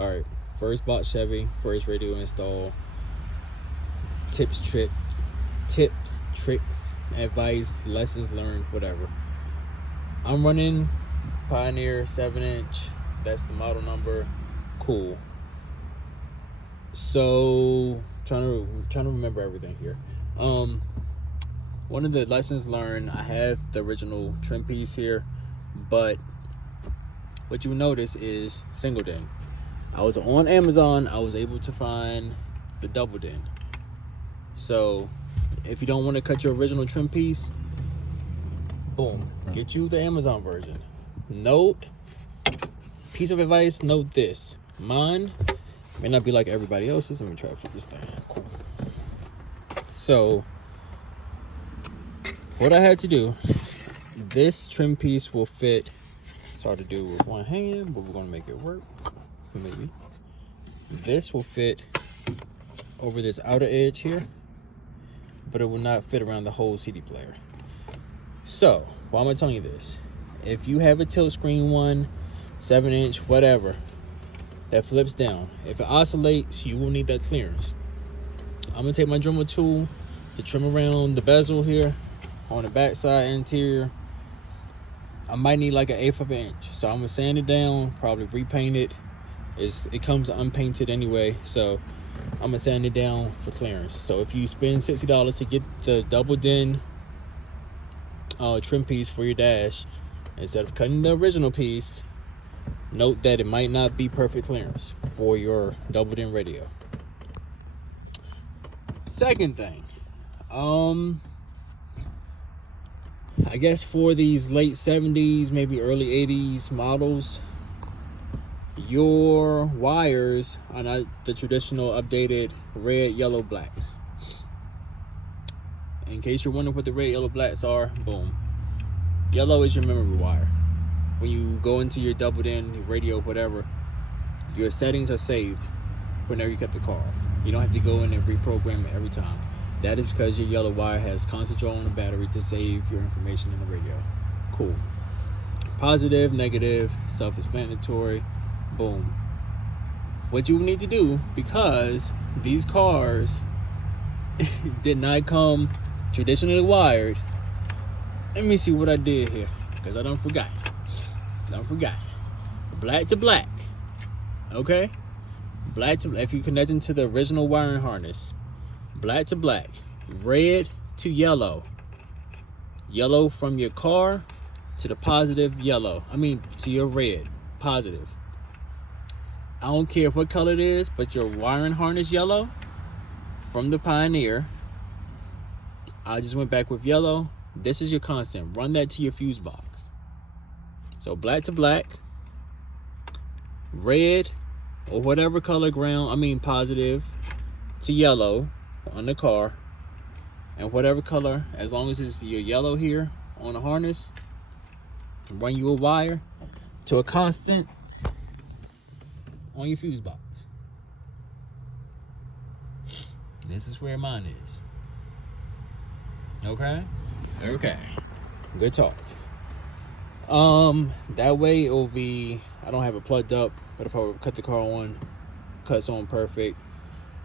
All right, first bought Chevy, first radio install. Tips, tricks, advice, lessons learned, whatever. I'm running Pioneer 7-inch. That's the model number. Cool. So trying to remember everything here. One of the lessons learned, I have the original trim piece here, but what you notice is single din. I was on Amazon, I was able to find the double din. So if you don't want to cut your original trim piece, boom, get you the Amazon version. Piece of advice, note this. Mine may not be like everybody else's. Let me try to flip this thing. Cool. So what I had to do, this trim piece will fit. It's hard to do with one hand, but we're gonna make it work. Maybe. This will fit over this outer edge here, but it will not fit around the whole CD player. So why am I telling you this? If you have a tilt screen one, 7-inch, whatever, that flips down, if it oscillates, you will need that clearance. I'm gonna take my Dremel tool to trim around the bezel here on the backside interior. I might need like 1/8 of an inch, so I'm gonna sand it down, probably repaint it. It comes unpainted anyway, so I'm gonna sand it down for clearance. So if you spend $60 to get the double din trim piece for your dash, instead of cutting the original piece, note that it might not be perfect clearance for your double din radio. Second thing, I guess for these late 70s, maybe early 80s models, your wires are not the traditional updated red, yellow, blacks. In case you're wondering what the red, yellow, blacks are, boom. Yellow is your memory wire. When you go into your double din, your radio, whatever, your settings are saved whenever you cut the car off. You don't have to go in and reprogram it every time. That is because your yellow wire has concentrate on the battery to save your information in the radio. Cool. Positive, negative, self-explanatory, boom. What you need to do, because these cars did not come traditionally wired. Let me see what I did here, because I don't forgot. Black to black. Okay? Black to black. If you connect into the original wiring harness, black to black, red to yellow. Yellow from your car to the positive yellow. To your red, positive. I don't care what color it is, but your wiring harness yellow from the Pioneer. I just went back with yellow. This is your constant. Run that to your fuse box. So black to black, red or whatever color ground, positive to yellow on the car, and whatever color, as long as it's your yellow here on the harness, run you a wire to a constant on your fuse box. This is where mine is. Okay? Good talk. That way it will be, I don't have it plugged up, but if I cut the car on, cuts on perfect.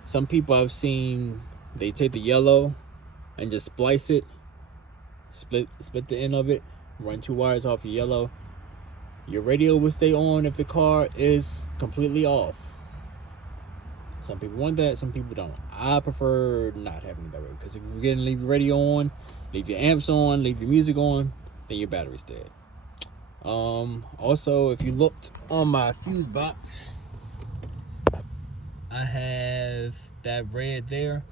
Some people I've seen, they take the yellow and just splice it, split the end of it, run 2 wires off your yellow. Your radio will stay on if the car is completely off. Some people want that, some people don't. I prefer not having it that way, because if you're going to leave your radio on, leave your amps on, leave your music on, then your battery's dead. Also, if you looked on my fuse box, I have that red there,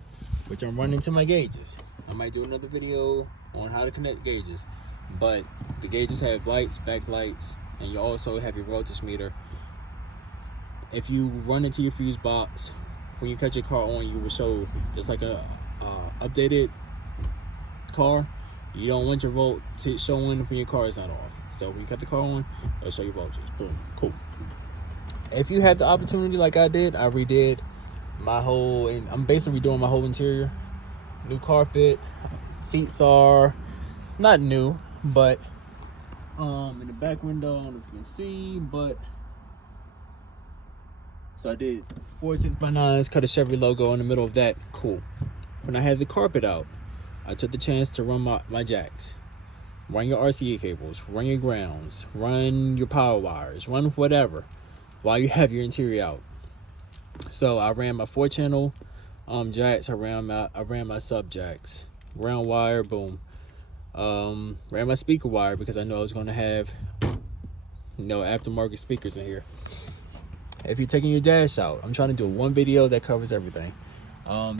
which I'm running to my gauges. I might do another video on how to connect gauges, but the gauges have lights, backlights, and you also have your voltage meter. If you run into your fuse box, when you cut your car on, you will show just like a updated car. You don't want your voltage showing when your car is not off. So when you cut the car on, it'll show your voltage. Boom, cool. If you had the opportunity like I did, I redid my whole, and I'm basically redoing my whole interior. New carpet, seats are not new, but in the back window, I don't know if you can see, but So I did 4 6x9s, cut a Chevy logo in the middle of that. Cool. When I had the carpet out, I took the chance to run my jacks. Run your RCA cables, run your grounds, run your power wires, run whatever while you have your interior out. So I ran my 4-channel jacks, I ran my sub jacks, ground wire, boom. Ran my speaker wire because I know I was going to have aftermarket speakers in here. If you're taking your dash out, I'm trying to do one video that covers everything.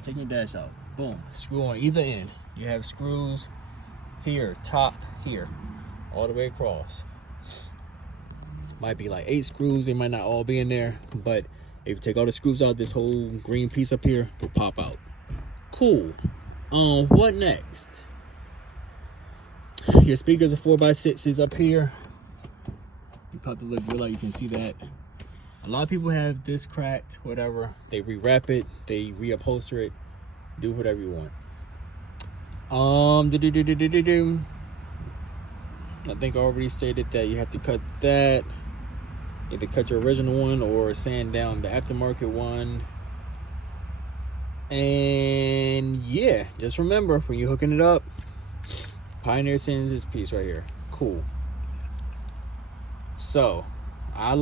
Taking your dash out, boom, screw on either end. You have screws here, top here, all the way across. Might be like 8 screws, they might not all be in there, but if you take all the screws out, this whole green piece up here will pop out. Cool. What next? Your speakers are 4x6s up here. You probably look good, like you can see that. A lot of people have this cracked, whatever. They rewrap it, they reupholster it, do whatever you want. I think I already stated that you have to cut that. Either cut your original one or sand down the aftermarket one. And yeah, just remember when you're hooking it up, Pioneer sends this piece right here. Cool. So I'm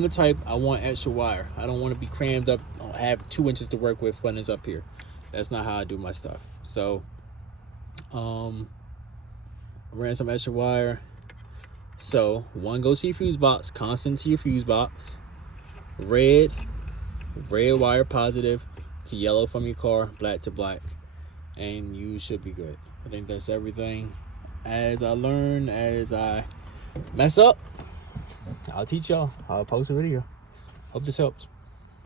the type, I want extra wire. I don't want to be crammed up, have 2 inches to work with when it's up here. That's not how I do my stuff. So ran some extra wire. So one goes to your fuse box, constant to your fuse box. Red wire positive to yellow from your car, black to black, and you should be good. I think that's everything. As I learn, as I mess up, I'll teach y'all. I'll post a video. Hope this helps.